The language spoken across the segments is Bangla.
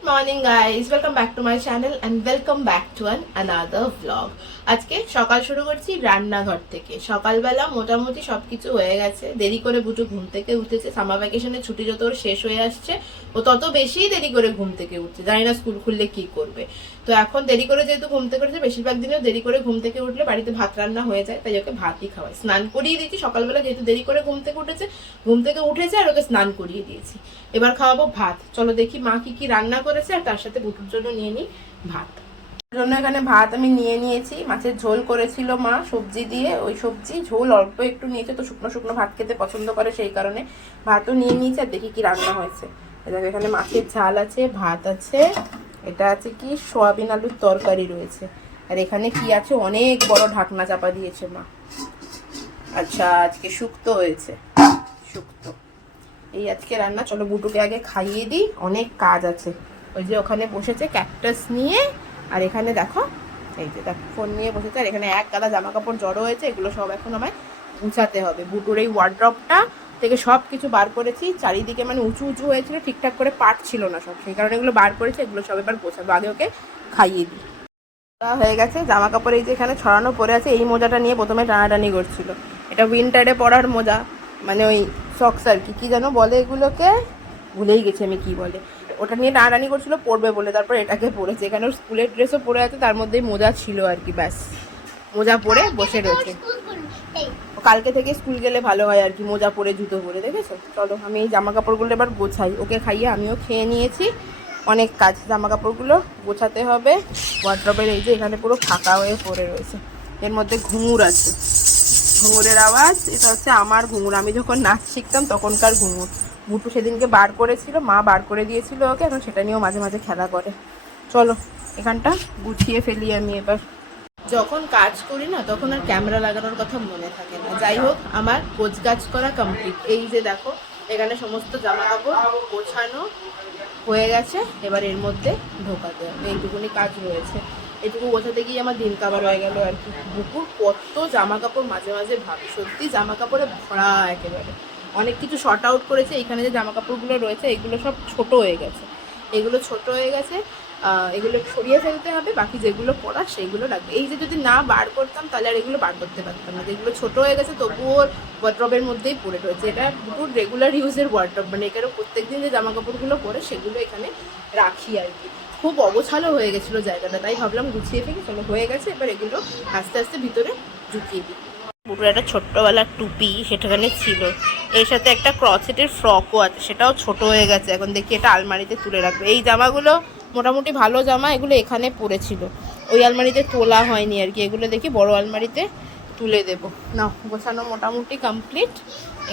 Good morning guys, welcome back to my channel and welcome back to another vlog. আজকে সকাল শুরু করছি রান্নাঘর থেকে। সকালবেলা মোটামুটি সবকিছু হয়ে গেছে। দেরি করে বুটু ঘুম থেকে উঠেছে। সামার ভ্যাকেশনের ছুটি যত ওর শেষ হয়ে আসছে ও তত বেশি দেরি করে ঘুম থেকে উঠছে। জানি না স্কুল খুললে কি করবে। তো এখন দেরি করে যেহেতু ঘুম থেকে উঠেছে, বেশিরভাগ দিনেও দেরি করে ঘুম থেকে উঠলে বাড়িতে ভাত রান্না হয়ে যায়, তাই ওকে ভাতই খাওয়াই। স্নান করিয়ে দিয়েছি সকালবেলা, যেহেতু দেরি করে ঘুম থেকে উঠেছে আর ওকে স্নান করিয়ে দিয়েছি। এবার খাওয়াবো ভাত। চলো দেখি মা কি কি রান্না করেছে, আর তার সাথে বুটুর জন্য নিয়ে নিই ভাত। জন্য এখানে ভাত আমি নিয়ে নিয়েছি। মাছের ঝোল করেছিল মা সবজি দিয়ে, ওই সবজি ঝোল অল্প একটু নিয়েছে, তো শুকনো শুকনো ভাত খেতে পছন্দ করে, সেই কারণে ভাতও নিয়ে নিয়েছি। আর দেখি কি রান্না হয়েছে। দেখো এখানে মাছের ঝাল আছে, ভাত আছে, এটা আছে কি সয়াবিন আলুর তরকারি রয়েছে, আর এখানে কি আছে অনেক বড় ঢাকনা চাপা দিয়েছে মা। আচ্ছা আজকে শুক্তো হয়েছে, শুক্তো। এই আজকে রান্না। চলো বুটুকে আগে খাইয়ে দিই, অনেক কাজ আছে। ওই যে ওখানে বসেছে ক্যাকটাস নিয়ে, আর এখানে দেখো এই যে দেখো ফোন নিয়ে বসেছে, আর এখানে এক গাদা জামা কাপড় জড়ো হয়েছে, এগুলো সব এখন আমায় গুছাতে হবে। বুটুর এই ওয়ার্ড্রপটা থেকে সব কিছু বার করেছি, চারিদিকে মানে উঁচু উঁচু হয়েছিল, ঠিকঠাক করে পাট ছিল না সব, সেই কারণে এগুলো বার করেছি। এগুলো সব এবার গোছাবো, আগে ওকে খাইয়ে দিই। হয়ে গেছে জামা কাপড় এই যে এখানে ছড়ানো পড়ে আছে। এই মোজাটা নিয়ে প্রথমে টানাটানি করছিল, এটা উইন্টারে পরার মোজা, মানে ওই সক্স আর কি, যেন বলে এগুলোকে, ভুলেই গেছি আমি কি বলে। ওটা নিয়ে টানাটানি করছিল পরবে বলে, তারপর এটাকে পরেছে। এখানে ওর স্কুলের ড্রেসও পরে আছে, তার মধ্যেই মোজা ছিল আর কি, ব্যাস মোজা পরে বসে রয়েছে। কালকে থেকে স্কুল গেলে ভালো হয় আর কি, মোজা পরে জুতো পরে, দেখেছো। চলো আমি এই জামা কাপড়গুলো এবার গোছাই, ওকে খাইয়ে আমিও খেয়ে নিয়েছি। অনেক কাজ, জামা কাপড়গুলো গোছাতে হবে। ওয়ার্ড্রপের এই যে এখানে পুরো ফাঁকা হয়ে পড়ে রয়েছে, এর মধ্যে ঘুঙুর আছে, ঘুঙুরের আওয়াজ। এটা হচ্ছে আমার ঘুঙুর, আমি যখন নাচ শিখতাম তখনকার ঘুঙুর। বুটু সেদিনকে বার করেছিল, মা বার করে দিয়েছিল ওকে, এখন সেটা নিয়েও মাঝে মাঝে খেলা করে। চলো এখানটা গুছিয়ে ফেলি আমি এবার। যখন কাজ করি না তখন আর ক্যামেরা লাগানোর কথা মনে থাকে না। যাই হোক, আমার গোছগাছ করা কমপ্লিট। এই যে দেখো এখানে সমস্ত জামা কাপড় গোছানো হয়ে গেছে, এবার এর মধ্যে ঢোকাতে হবে, এইটুকুনি কাজ রয়েছে। এটুকু গোছাতে গিয়ে আমার দিন কাবার হয়ে গেল আর কি। বুকুর কত জামা কাপড়, মাঝে মাঝে ভাবি সত্যি জামা কাপড়ে ভরা একেবারে। অনেক কিছু শর্ট আউট করেছে, এখানে যে জামা কাপড়গুলো রয়েছে এগুলো সব ছোট হয়ে গেছে, এগুলো ছোট হয়ে গেছে, এগুলো সরিয়ে ফেলতে হবে, বাকি যেগুলো পড়া সেইগুলো রাখবে। এই যে যদি না বার করতাম তাহলে আর এগুলো বার করতে পারতাম না। যেগুলো ছোট হয়ে গেছে তবুও ওয়ার্ড্রপের মধ্যেই পড়ে রয়েছে। এটা দুটো রেগুলার ইউজের ওয়ার্ড্রপ, মানে এখানে প্রত্যেকদিন যে জামা কাপড়গুলো পরে সেগুলো এখানে রাখি আর কি। খুব অগোছালো হয়ে গেছিলো জায়গাটা, তাই ভাবলাম গুছিয়ে ফেলি। চলো হয়ে গেছে, এবার এগুলো আস্তে আস্তে ভিতরে ঢুকিয়ে দিই। পুরো একটা ছোট্টবেলার টুপি সেটাখানে ছিল, এর সাথে একটা ক্রসেটের ফ্রকও আছে, সেটাও ছোট হয়ে গেছে। এখন দেখি এটা আলমারিতে তুলে রাখবে। এই জামাগুলো মোটামুটি ভালো জামা, এগুলো এখানে পড়েছিল, ওই আলমারিতে তোলা হয়নি আর কি। এগুলো দেখি বড় আলমারিতে তুলে দেবো। না গোছানো মোটামুটি কমপ্লিট,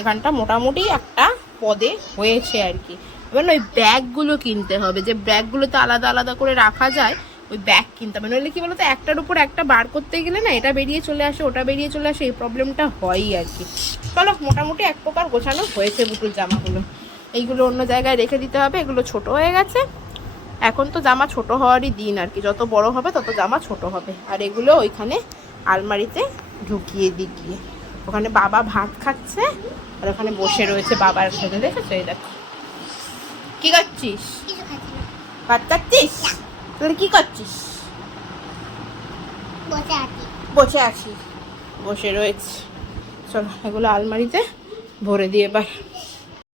এখানটা মোটামুটি একটা পদে হয়েছে আর কি। এবার ওই ব্যাগগুলো কিনতে হবে, যে ব্যাগগুলোতে আলাদা আলাদা করে রাখা যায়, ওই ব্যাগ কিনতে হবে। নইলে কি বলতো, একটার উপর একটা বার করতে গেলে না এটা বেরিয়ে চলে আসে, ওটা বেরিয়ে চলে আসে, এই প্রবলেমটা হয়ই আর কি। চলো মোটামুটি এক প্রকার গোছানো হয়েছে বুটুর জামাগুলো। এইগুলো অন্য জায়গায় রেখে দিতে হবে, এগুলো ছোট হয়ে গেছে। এখন তো জামা ছোট হওয়ারই দিন আর কি, যত বড় হবে তত জামা ছোট হবে। আর এগুলো ওইখানে আলমারিতে ঢুকিয়ে দিই গিয়ে। ওখানে বাবা ভাত খাচ্ছে, আর ওখানে বসে রয়েছে বাবার সাথে, দেখেছো। এই দেখো কি করছিস, ভাত খাচ্ছিস, তাহলে কি করছিস? বসে আছি, বসে রয়েছে। চলো এগুলো আলমারিতে ভরে দিয়ে এবার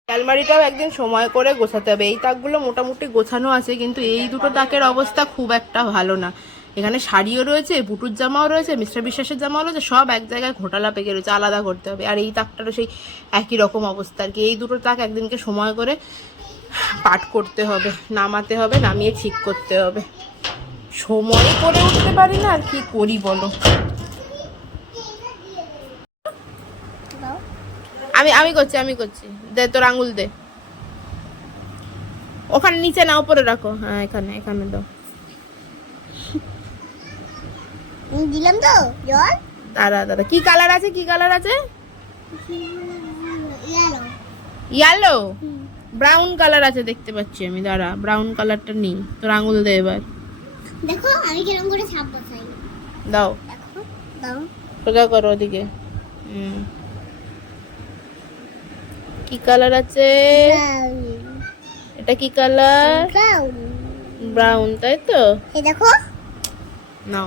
আলমারিটাও একদিন সময় করে গোছাতে হবে। এই তাকগুলো মোটামুটি গোছানো আছে, কিন্তু এই দুটো তাকের অবস্থা খুব একটা ভালো না। এখানে শাড়িও রয়েছে, বুটুর জামাও রয়েছে, মিস্টার বিশ্বাসের জামাও রয়েছে, সব এক জায়গায় ঘোটালা পেকে রয়েছে, আলাদা করতে হবে। আর এই তাকটারও সেই একই রকম অবস্থা আর কি। এই দুটো তাক একদিনকে সময় করে পাঠ করতে হবে, নামাতে হবে, নামিয়ে ঠিক করতে হবে। সময় করে উঠতে পারি না, আর কি করি বলো। আমি করছি দে, তোর আঙুল দে, ওখানে নিচে না উপরে রাখো। হ্যাঁ এখানে এখানে দাও, দিলাম তো জল। দাঁড়া দাঁড়া, কি কালার আছে, কি কালার আছে? ইয়েলো, ব্রাউন কালার আছে দেখতে পাচ্ছি আমি। দাঁড়া, ব্রাউন কালারটা নেই, তোর আঙুল দে এবার। দেখো আমি কিরকম করে ছাপ বসাই, দাও দেখো, দাও সোজা করো ওদিকে। কি কালার আছে এটা? কি কালার? ব্রাউন, তাই তো? এই দেখো নাও,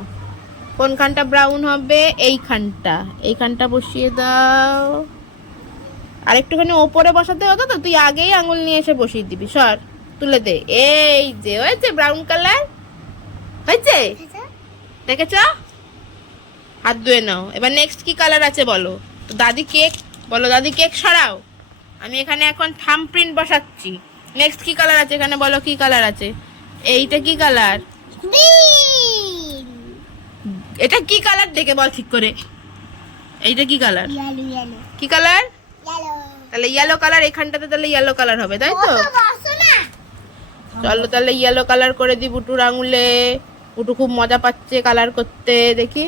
কোনখানটা ব্রাউন হবে? এইখানটা বসিয়ে দাও। আর একটুখানি ওপরে বসাতে হতো তো, তুই আগেই আঙুল নিয়ে এসে বসিয়ে দিবি। সর, তুলে দে। এই যে হয়েছে ব্রাউন কালার, হয়েছে, দেখেছ? হাত ধুয়ে নাও। এবার নেক্সট কি কালার আছে বলো তো? দাদি কেক বলো, দাদি কেক সরাও। আমি এখানে এখন থাম্ব প্রিন্ট বসাচ্ছি। নেক্সট কি কালার আছে এখানে বলো, কি কালার আছে? এইটা কি কালার? গ্রিন, এটা কি কালার দেখে বল ঠিক করে। এইটা কি কালার? ইয়েলো ইয়েলো কি কালার? ইয়েলো। তাহলে ইয়েলো কালার, এখানটাতে তাহলে ইয়েলো কালার হবে, তাই তো? বসো না। চলো তাহলে ইয়েলো কালার করে দি বুটুর আঙুলে। বুটু খুব মজা পাচ্ছে কালার করতে। দেখি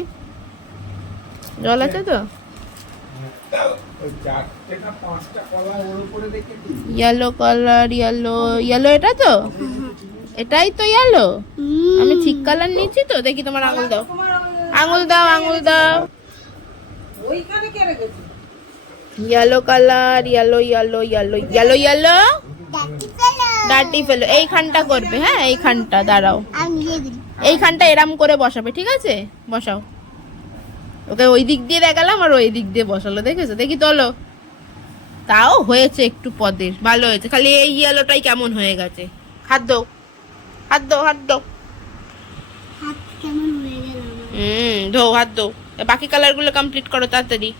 জল আছে তো? ইয়েলো কালার, ইয়েলো এটা তো? এটাই তো ইয়েলো। আমি ঠিক কালার নিয়েছি তো? দেখি তোমার আঙুল দাও, আঙুল দাও, আঙুল দাও। Yellow colour, yellow yellow yellow yellow yellow. Dirty fellow. এইখানটা করবে, হ্যাঁ এইখানটা। দাঁড়াও, এইখানটা এরাম করে বসাবে, ঠিক আছে? বসাও। ওকে ওই দিক দিয়ে দেখালাম আর ওই দিক দিয়ে বসালো, দেখেছো? দেখি তোলো। তাও হয়েছে একটু পদের, ভালো হয়েছে। খালি এই ইয়েলোটাই কেমন হয়ে গেছে। হাত দাও, হাত দাও, হাত দাও। হাত কেমন হয়ে গেল আমার। ধো, হাত দাও। বাকি কালারগুলো কমপ্লিট করো তাড়াতাড়ি।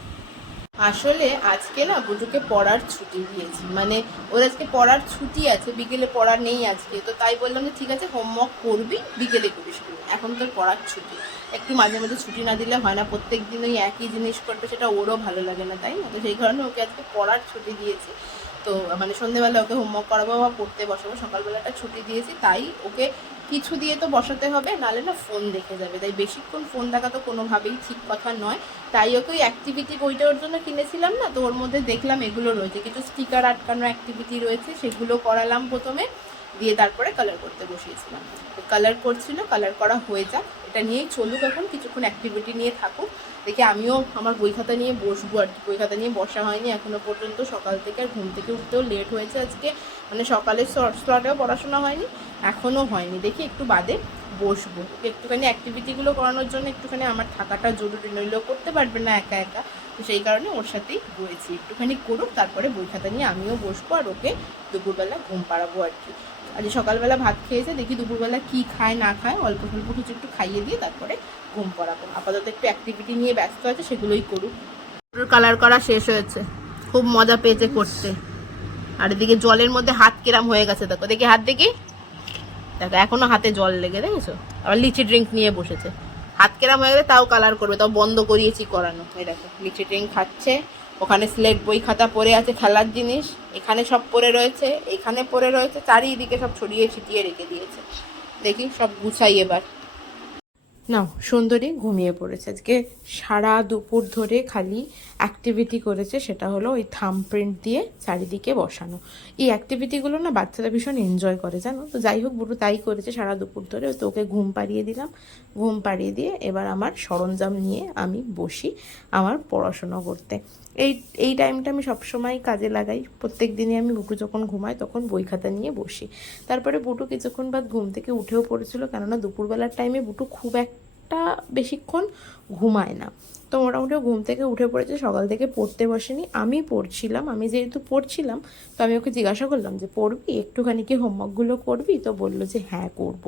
আসলে আজকে না বুজুকে পড়ার ছুটি দিয়েছি, মানে ওর আজকে পড়ার ছুটি আছে, বিকেলে পড়া নেই আজকে। তো তাই বললাম যে ঠিক আছে, হোমওয়ার্ক করবি, বিকেলে করিস। এখন তোর পড়ার ছুটি, একটু মাঝে মাঝে ছুটি না দিলে হয় না। প্রত্যেক দিন ওই একই জিনিস করবে, সেটা ওরও ভালো লাগে না, তাই না? তো সেই কারণে ওকে আজকে পড়ার ছুটি দিয়েছি। তো মানে সন্ধ্যেবেলা ওকে হোমওয়ার্ক করাবো বা পড়তে বসাবো, সকালবেলাটা ছুটি দিয়েছি। তাই ওকে কিছু দিয়ে তো বসাতে হবে, নাহলে না ফোন দেখে যাবে। তাই বেশিক্ষণ ফোন দেখা তো কোনোভাবেই ঠিক কথা নয়। তাই ওকে ওই অ্যাক্টিভিটি বইটা ওর জন্য কিনেছিলাম না, তো ওর মধ্যে দেখলাম এগুলো রয়েছে, কিছু স্টিকার আটকানো অ্যাক্টিভিটি রয়েছে, সেগুলো করালাম প্রথমে, দিয়ে তারপরে কালার করতে বসিয়েছিলাম। কালার করছিল, কালার করা হয়ে যাক, এটা নিয়েই চলুক, এখন কিছুক্ষণ অ্যাক্টিভিটি নিয়ে থাকুক। দেখি আমিও আমার বই খাতা নিয়ে বসবো আর কি। বই খাতা নিয়ে বসা হয়নি এখনো পর্যন্ত, সকাল থেকে। আর ঘুম থেকে উঠতেও লেট হয়েছে আজকে, মানে সকালের স্লটেও পড়াশোনা হয়নি, এখনও হয়নি। দেখি একটু বাদে বসবো। একটুখানি অ্যাক্টিভিটিগুলো করানোর জন্য একটুখানি আমার থাকাটা জরুরি, নইলেও করতে পারবে না একা একা। তো সেই কারণে ওর সাথেই রয়েছি, একটুখানি করুক, তারপরে বই খাতা নিয়ে আমিও বসবো আর ওকে দুপুরবেলা ঘুম পাড়াবো আর কি। আজ সকালবেলা ভাত খেয়েছে, দেখি দুপুরবেলা কি খায় না খায়, অল্প স্বল্প কিছু একটু খাইয়ে দিয়ে তারপরে ঘুম পড়াবো। আপাতত একটু অ্যাক্টিভিটি নিয়ে ব্যস্ত আছে, সেগুলোই করুক। কালার করা শেষ হয়েছে, খুব মজা পেয়েছে করতে। আর এদিকে জলের মধ্যে হাত কেরাম হয়ে গেছে, দেখো দেখি হাত, দেখি দেখো এখনো হাতে জল লেগে, দেখেছো? আবার লিচি ড্রিঙ্ক নিয়ে বসেছে। হাত কেরাম হয়ে গেলে তাও কালার করবে, তাও বন্ধ করিয়েছি করানো। এই দেখো লিচি ড্রিঙ্ক খাচ্ছে, ওখানে স্লেট বই খাতা পড়ে আছে, খেলার জিনিস এখানে সব পড়ে রয়েছে, এখানে পড়ে রয়েছে, চারিদিকে সব ছড়িয়ে ছিটিয়ে রেখে দিয়েছে। দেখি সব গুছাই এবার। নাও, সুন্দরী ঘুমিয়ে পড়েছে। আজকে সারা দুপুর ধরে খালি অ্যাক্টিভিটি করেছে, সেটা হলো ওই থাম্ব প্রিন্ট দিয়ে চারিদিকে বসানো। এই অ্যাক্টিভিটিগুলো না বাচ্চারা ভীষণ এনজয় করে, জানো তো? যাই হোক, বুটু তাই করেছে সারা দুপুর ধরে। তো ওকে ঘুম পাড়িয়ে দিলাম, ঘুম পাড়িয়ে দিয়ে এবার আমার সরঞ্জাম নিয়ে আমি বসি আমার পড়াশোনা করতে। এই টাইমটা আমি সবসময় কাজে লাগাই। প্রত্যেক দিনই আমি বুটু যখন ঘুমাই তখন বই খাতা নিয়ে বসি। তারপরে বুটু কিছুক্ষণ বাদ ঘুম থেকে উঠেও পড়েছিল, কেননা দুপুরবেলার টাইমে বুটু খুব একটা বেশিক্ষণ ঘুমায় না। তো মোটামুটি ঘুম থেকে উঠে পড়েছে, সকাল থেকে পড়তে বসেনি। আমি পড়ছিলাম, আমি যেহেতু পড়ছিলাম তো আমি ওকে জিজ্ঞাসা করলাম যে পড়বি, একটুখানি কি হোমওয়ার্কগুলো করবি? তো বললো যে হ্যাঁ করব।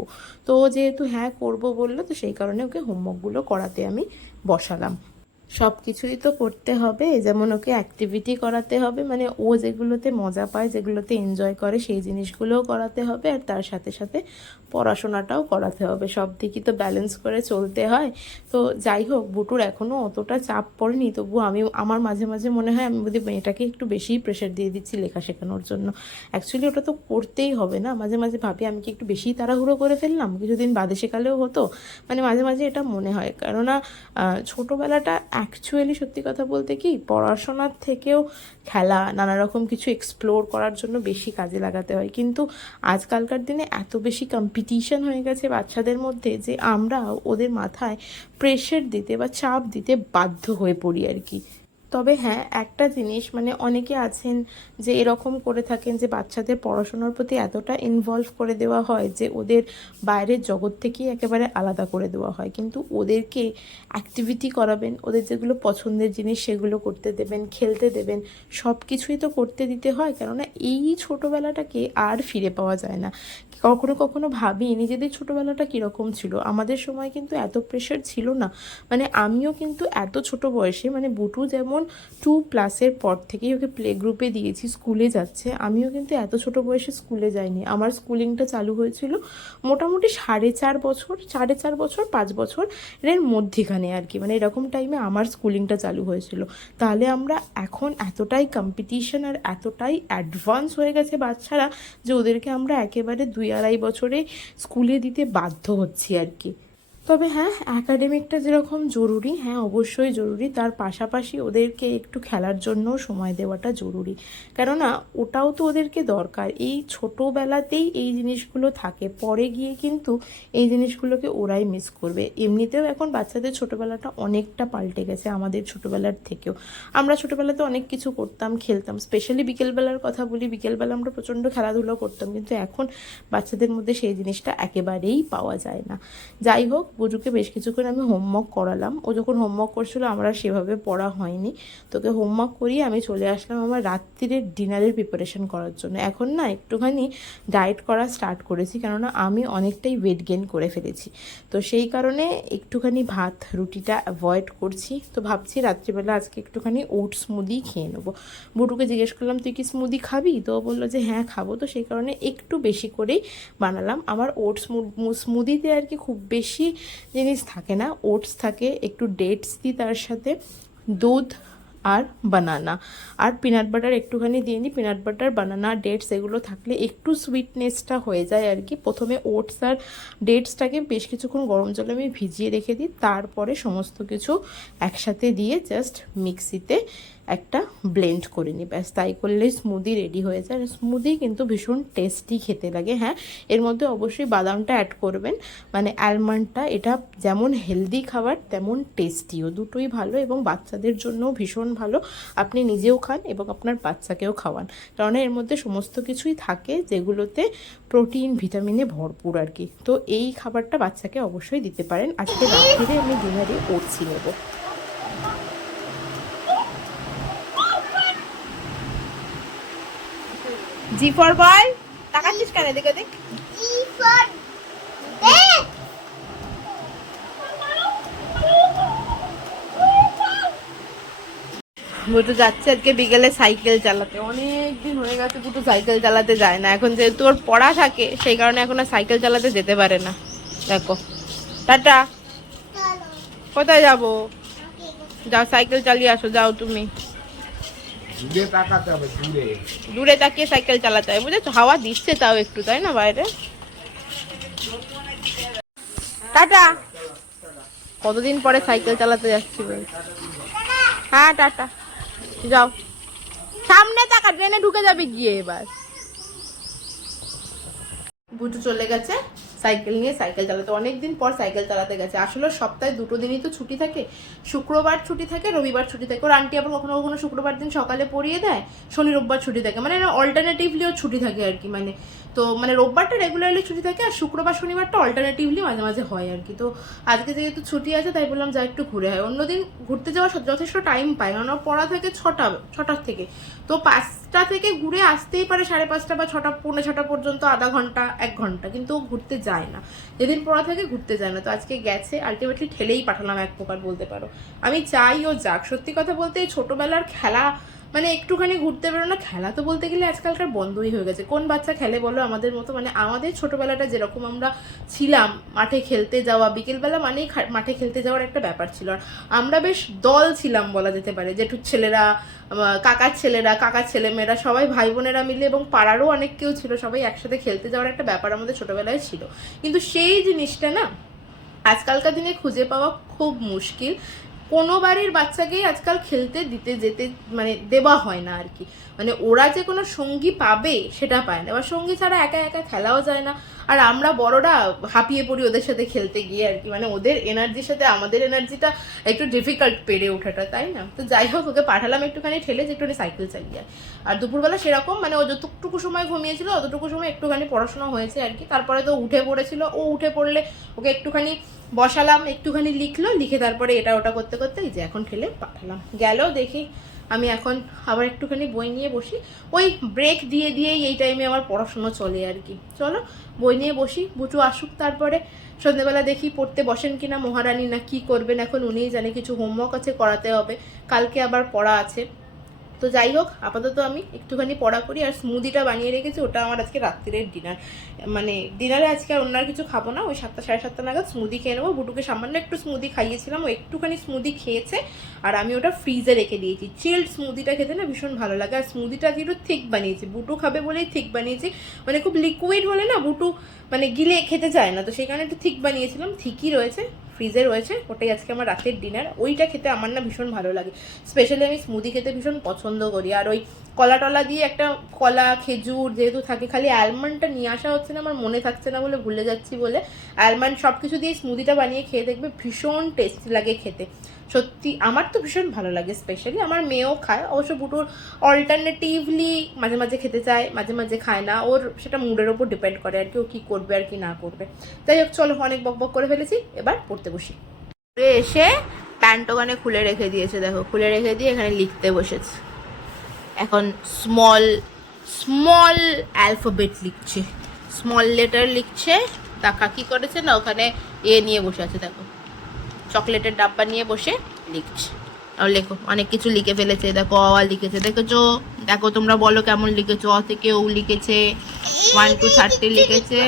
তো যেহেতু হ্যাঁ করব বললো, তো সেই কারণে ওকে হোমওয়ার্কগুলো করাতে আমি বসালাম। সব কিছুই তো করতে হবে, যেমন ওকে অ্যাক্টিভিটি করাতে হবে, মানে ও যেগুলোতে মজা পায়, যেগুলোতে এনজয় করে, সেই জিনিসগুলোও করাতে হবে, আর তার সাথে সাথে পড়াশোনাটাও করাতে হবে। সব দিকই তো ব্যালেন্স করে চলতে হয়। তো যাই হোক, বুটুর এখনও অতটা চাপ পড়েনি, তবু আমার মাঝে মাঝে মনে হয় আমি যদি মেয়েটাকে একটু বেশিই প্রেশার দিয়ে দিচ্ছি লেখা শেখানোর জন্য। অ্যাকচুয়ালি ওটা তো করতেই হবে না। মাঝে মাঝে ভাবি আমি কি একটু বেশিই তাড়াহুড়ো করে ফেললাম, কিছুদিন বাদে শেখালেও হতো। মানে মাঝে মাঝে এটা মনে হয়, কেননা ছোটোবেলাটা অ্যাকচুয়ালি সত্যি কথা বলতে কি পড়াশোনার থেকেও খেলা, নানা রকম কিছু এক্সপ্লোর করার জন্য বেশি কাজে লাগাতে হয়। কিন্তু আজকালকার দিনে এত বেশি কম্পিটিশন হয়ে গেছে বাচ্চাদের মধ্যে, যে আমরা ওদের মাথায় প্রেশার দিতে বা চাপ দিতে বাধ্য হয়ে পড়ি আর কি। তবে হ্যাঁ, একটা জিনিস মানে অনেকে আছেন যে এরকম করে থাকেন যে বাচ্চাদের পড়াশোনার প্রতি এতটা ইনভলভ করে দেওয়া হয় যে ওদের বাইরের জগৎ থেকেই একেবারে আলাদা করে দেওয়া হয়, কিন্তু ওদেরকে অ্যাক্টিভিটি করাবেন, ওদের যেগুলো পছন্দের জিনিস সেগুলো করতে দেবেন, খেলতে দেবেন, সব কিছুই তো করতে দিতে হয়, কেননা এই ছোটোবেলাটাকে আর ফিরে পাওয়া যায় না। কখনো কখনো ভাবি নিজেদের ছোটোবেলাটা কীরকম ছিল। আমাদের সময় কিন্তু এত প্রেশার ছিল না, মানে আমিও কিন্তু এত ছোট বয়সে, মানে বুটু যেমন 2+ পর থেকেই ওকে প্লে গ্রুপে দিয়েছি, স্কুলে যাচ্ছে, আমিও কিন্তু এত ছোট বয়সে স্কুলে যাইনি। আমার স্কুলিংটা চালু হয়েছিল মোটামুটি 4.5 বছর, 4.5 বছর 5 বছর এর মধ্যেখানে আর কি, মানে এরকম টাইমে আমার স্কুলিংটা চালু হয়েছিল। তাহলে আমরা এখন এতটাই কম্পিটিশন আর এতটাই অ্যাডভান্স হয়ে গেছে বাচ্চারা যে ওদেরকে আমরা একেবারে 2-2.5 বছরে স্কুলে দিতে বাধ্য হচ্ছি আর কি। তবে হ্যাঁ, একাডেমিকটা যেরকম জরুরি, হ্যাঁ অবশ্যই জরুরি, তার পাশাপাশি ওদেরকে একটু খেলার জন্যও সময় দেওয়াটা জরুরি, কেননা ওটাও তো ওদেরকে দরকার। এই ছোটোবেলাতেই এই জিনিসগুলো থাকে, পরে গিয়ে কিন্তু এই জিনিসগুলোকে ওরাই মিস করবে। এমনিতেও এখন বাচ্চাদের ছোটোবেলাটা অনেকটা পাল্টে গেছে আমাদের ছোটোবেলার থেকেও। আমরা ছোটোবেলাতে অনেক কিছু করতাম, খেলতাম, স্পেশালি বিকেলবেলার কথা বলি, বিকেলবেলা আমরা প্রচণ্ড খেলাধুলো করতাম, কিন্তু এখন বাচ্চাদের মধ্যে সেই জিনিসটা একেবারেই পাওয়া যায় না। যাই হোক, বুজুকে বেশ কিছুক্ষণ আমি হোমওয়ার্ক করালাম। ও যখন হোমওয়ার্ক করছিল আমার আর সেভাবে পড়া হয়নি, তোকে হোমওয়ার্ক করিয়ে আমি চলে আসলাম আমার রাত্রিরের ডিনারের প্রিপারেশন করার জন্য। এখন না একটুখানি ডায়েট করা স্টার্ট করেছি, কেননা আমি অনেকটাই ওয়েট গেইন করে ফেলেছি, তো সেই কারণে একটুখানি ভাত রুটিটা অ্যাভয়েড করছি। তো ভাবছি রাত্রিবেলা আজকে একটুখানি ওটস স্মুদি খেয়ে নেবো। বুটুকে জিজ্ঞেস করলাম তুই কি স্মুদি খাবি, তো ও বললো যে হ্যাঁ খাবো, তো সেই কারণে একটু বেশি করেই বানালাম। আমার ওটস স্মুদিতে আর কি খুব বেশি জিনিস থাকে না, ওটস থাকে, একটু ডেটস দিই তার সাথে, দুধ আর বানানা, আর পিনাট বাটার একটুখানি দিয়ে নিই। পিনাট বাটার, বানানা, ডেটস এগুলো থাকলে একটু সুইটনেসটা হয়ে যায় আর কি। প্রথমে ওটস আর ডেটসটাকে বেশ কিছুক্ষণ গরম জলে আমি ভিজিয়ে রেখে দিই, তারপরে সমস্ত কিছু একসাথে দিয়ে জাস্ট মিক্সিতে একটা ব্লেন্ড করে নিই, ব্যাস তাই করলেই স্মুদি রেডি হয়ে যায়। স্মুদি কিন্তু ভীষণ টেস্টি খেতে লাগে। হ্যাঁ, এর মধ্যে অবশ্যই বাদামটা অ্যাড করবেন, মানে অ্যালমন্ডটা, এটা যেমন হেলদি খাবার তেমন টেস্টিও, দুটোই ভালো এবং বাচ্চাদের জন্যও ভীষণ ভালো। আপনি নিজেও খান এবং আপনার বাচ্চাকেও খাওয়ান, কারণ এর মধ্যে সমস্ত কিছুই থাকে যেগুলোতে প্রোটিন ভিটামিনে ভরপুর আর কি। তো এই খাবারটা বাচ্চাকে অবশ্যই দিতে পারেন। আজকে রাত্রিরে আমি ডিনারে ওটসই নেব। জি ফর বল, তাকাচ্ছিস কেন, দেখে দেখ। বুটু যাচ্ছে আজকে বিকেলে সাইকেল চালাতে, অনেক দিন হয়ে গেছে বুটু সাইকেল চালাতে যায় না। এখন যেহেতু ওর পড়া থাকে সেই কারণে এখন আর সাইকেল চালাতে যেতে পারে না। দেখো, টাটা। কোথায় যাবো? যাও সাইকেল চালিয়ে আসো, যাও তুমি। দূরে তাকিয়ে সাইকেল চালাতে হয়, বুঝেছো? হাওয়া দিচ্ছে তাও একটু, তাই না বাইরে। টাটা। কতদিন পরে সাইকেল চালাতে যাচ্ছি বল। হ্যাঁ টাটা, যাও। সামনে তাকা, ট্রেনে ঢুকে যাবে গিয়ে। এবার বুটু চলে গেছে সাইকেল নিয়ে সাইকেল চালাতে, অনেকদিন পর সাইকেল চালাতে গেছে। আসলে সপ্তাহে 2 দিনই তো ছুটি থাকে, শুক্রবার ছুটি থাকে, রবিবার ছুটি থাকে। ওর আন্টি আবার কখনো কখনো শুক্রবার দিন সকালে পড়িয়ে দেয়, শনি রোববার ছুটি থাকে, মানে অল্টারনেটিভলিও ছুটি থাকে আর কি। তো রোববারটা রেগুলারলি ছুটি থাকে, আর শুক্রবার শনিবারটা অল্টারনেটিভলি মাঝে মাঝে হয় আর কি। তো আজকে যেহেতু ছুটি আছে তাই বললাম যা একটু ঘুরে হয়। অন্যদিন ঘুরতে যাওয়ার যথেষ্ট টাইম পায়, কারণ পড়া থাকে 6টার থেকে, তো 5টা থেকে ঘুরে আসতেই পারে 5:30 বা 6টা, 6:45 পর্যন্ত, আধা ঘন্টা 1 ঘন্টা, কিন্তু ঘুরতে যায় না। যেদিন পড়া থাকে ঘুরতে যায় না। তো আজকে গেছে, আলটিমেটলি ঠেলেই পাঠালাম এক প্রকার বলতে পারো। আমি চাই ও যাক। সত্যি কথা বলতে এই ছোটবেলার খেলা, একটুখানি ঘুরতে বেরোনো, খেলা তো বলতে গেলে আজকালকার বন্ধই হয়ে গেছে। কোন বাচ্চা খেলে বলো আমাদের মতো? আমাদের ছোটবেলাটা যেরকম আমরা ছিলাম, মাঠে খেলতে যাওয়া, বিকেলবেলা মানেই মাঠে খেলতে যাওয়ার একটা ব্যাপার ছিল। আর আমরা বেশ দল ছিলাম বলা যেতে পারে, জেঠুর ছেলেরা, কাকার ছেলেরা, কাকার ছেলেমেয়েরা, সবাই ভাই বোনেরা মিলে, এবং পাড়ারও অনেক কেউ ছিল, সবাই একসাথে খেলতে যাওয়ার একটা ব্যাপার আমাদের ছোটবেলায় ছিল। কিন্তু সেই জিনিসটা না আজকালকার দিনে খুঁজে পাওয়া খুব মুশকিল। কোনো বাড়ির বাচ্চাকেই আজকাল খেলতে দিতে যেতে মানে দেওয়া হয় না আর কি, মানে ওরা যে কোনো সঙ্গী পাবে সেটা পায় না, এবার সঙ্গী ছাড়া একা একা খেলাও যায় না। আর আমরা বড়রা হাঁপিয়ে পড়ি ওদের সাথে খেলতে গিয়ে আর কি, মানে ওদের এনার্জির সাথে আমাদের এনার্জিটা একটু ডিফিকাল্ট পেরে ওঠাটা, তাই না? তো যাই হোক, ওকে পাঠালাম একটুখানি ঠেলে যে একটুখানি সাইকেল চালিয়ে। আর দুপুরবেলা সেরকম মানে ও যতটুকু সময় ঘুমিয়েছিল অতটুকু সময় একটুখানি পড়াশোনা হয়েছে আর কি, তারপরে তো উঠে পড়েছিল। ও উঠে পড়লে ওকে একটুখানি বসালাম, একটুখানি লিখলো, লিখে তারপরে এটা ওটা করতে করতে এই যে এখন ঠেলে পাঠালাম গেল। দেখি আমি এখন আবার একটুখানি বই নিয়ে বসি, ওই ব্রেক দিয়ে দিয়েই এই টাইমে আমার পড়াশোনা চলে আর কি। চলো বই নিয়ে বসি, বুটু আসুক, তারপরে সন্ধ্যেবেলা দেখি পড়তে বসেন কিনা মহারানী, না কি করবেন এখন উনিই জানে। কিছু হোমওয়ার্ক আছে করাতে হবে, কালকে আবার পড়া আছে। তো যাই হোক, আপাতত আমি একটুখানি পড়া করি। আর স্মুদিটা বানিয়ে রেখেছি, ওটা আমার আজকে রাত্রিরের ডিনার, মানে ডিনারে আজকে আর অন্য আর কিছু খাবো না, ওই 7টা সাড়ে 7টা নাগাদ স্মুদি খেয়ে নেবো। বুটুকে সামান্য একটু স্মুদি খাইয়েছিলাম, ও একটুখানি স্মুদি খেয়েছে, আর আমি ওটা ফ্রিজে রেখে দিয়েছি। চিল্ড স্মুদিটা খেতে না ভীষণ ভালো লাগে। আর স্মুদিটা একটু থিক বানিয়েছি, বুটু খাবে বলেই থিক বানিয়েছি, মানে খুব লিকুইড হলে না বুটু মানে গিলে খেতে চায় না, তো সেই কারণে একটু থিক বানিয়েছিলাম। ঠিকই রয়েছে, ফ্রিজে রয়েছে, ওটাই আজকে আমার রাতের ডিনার। ওইটা খেতে আমার না ভীষণ ভালো লাগে, স্পেশালি আমি স্মুদি খেতে ভীষণ পছন্দ করি। আর ওই কলা টলা দিয়ে একটা কলা খেজুর যেহেতু থাকে, খালি অ্যালমন্ডটা নিয়ে আসা হচ্ছে না, আমার মনে থাকছে না বলে ভুলে যাচ্ছি বলে। অ্যালমন্ড সব কিছু দিয়ে স্মুদিটা বানিয়ে খেয়ে দেখবে, ভীষণ টেস্টি লাগে খেতে। সত্যি আমার তো ভীষণ ভালো লাগে, স্পেশালি আমার মেয়েও খায়। অবশ্য বুটুর অল্টারনেটিভলি মাঝে মাঝে খেতে চায়, মাঝে মাঝে খায় না, ওর সেটা মুডের ওপর ডিপেন্ড করে আর কি, ও কী করবে আর কি না করবে। যাই হোক চলো, অনেক বকবক করে ফেলেছি, এবার পড়তে বসি। এসে প্যান্ট ওখানে খুলে রেখে দিয়েছে, দেখো খুলে রেখে দিয়ে এখানে লিখতে বসেছে। এখন স্মল স্মল অ্যালফাবেট লিখছে, স্মল লেটার লিখছে। টাকা কি করেছে না, ওখানে নিয়ে বসে আছে, দেখো চকলেটের ডাব্বা নিয়ে বসে লিখছে। আর লেখো, অনেক কিছু লিখে ফেলেছে, দেখো অ লিখেছে, দেখেছো? দেখো তোমরা বলো কেমন লিখেছো। অ থেকে ও লিখেছে, 1 to 30 লিখেছে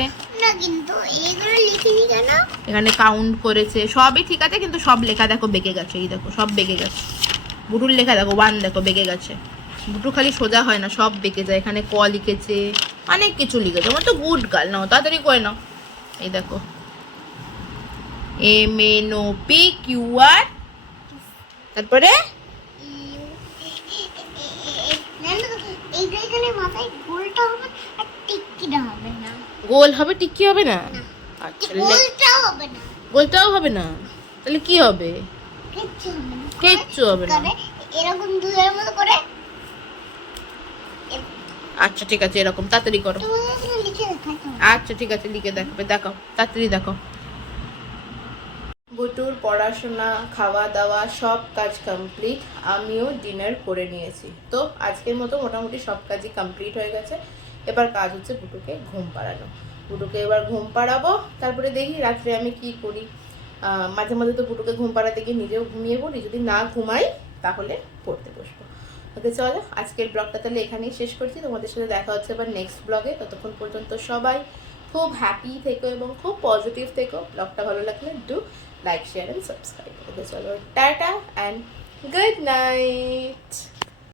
না, কিন্তু এইগুলো লিখিনি কেন? এখানে কাউন্ট করেছে, সবই ঠিক আছে, কিন্তু সব লেখা দেখো বেঁকে গেছে, এই দেখো সব বেঁকে গেছে। বুটুর লেখা দেখো 1 দেখো বেঁকে গেছে, বুটু খালি সোজা হয় না, সব বেঁকে যায়। এখানে ক লিখেছে, অনেক কিছু লিখেছে। আমার তো গুড গার্ল, নাও তাড়াতাড়ি করে নাও। এই দেখো MNOPQR, তারপরে এইখানে মাথায় গোলটা হবে আর টিক্কিটা হবে না। গোল হবে, টিক্কি হবে না? আচ্ছা, গোলটাও হবে না। গোলটাও হবে না, তাহলে কি হবে? কিচ্ছু হবে না, কিচ্ছু হবে না। এরকম দুধের মতো করে। আচ্ছা ঠিক আছে, এরকম তাড়াতাড়ি করো। তুমি লিখে দেখাও। আচ্ছা ঠিক আছে, লিখে দেখাবে, দেখাও তাড়াতাড়ি দেখো। বুটুর পড়াশোনা, খাওয়া দাওয়া সব কাজ কমপ্লিট, আমিও ডিনার করে নিয়েছি। তো আজকের মতো মোটামুটি সব কাজই কমপ্লিট হয়ে গেছে। এবার কাজ হচ্ছে বুটুকে ঘুম পাড়ানো। বুটুকে এবার ঘুম পাড়াবো, তারপরে দেখি রাত্রে আমি কি করি। মাঝে মাঝে তো বুটুকে ঘুম পাড়াতে গিয়ে নিজেও ঘুমিয়ে পড়ি, যদি না ঘুমাই তাহলে পড়তে বসবো। ওকে চলো, আজকের ব্লগটা তাহলে এখানেই শেষ করছি। তোমাদের সাথে দেখা হচ্ছে আবার নেক্সট ব্লগে। ততক্ষণ পর্যন্ত সবাই খুব হ্যাপি থেকো এবং খুব পজিটিভ থেকো। ব্লগটা ভালো লাগলে do like, share and subscribe. Okay চলো, টাটা অ্যান্ড গুড নাইট।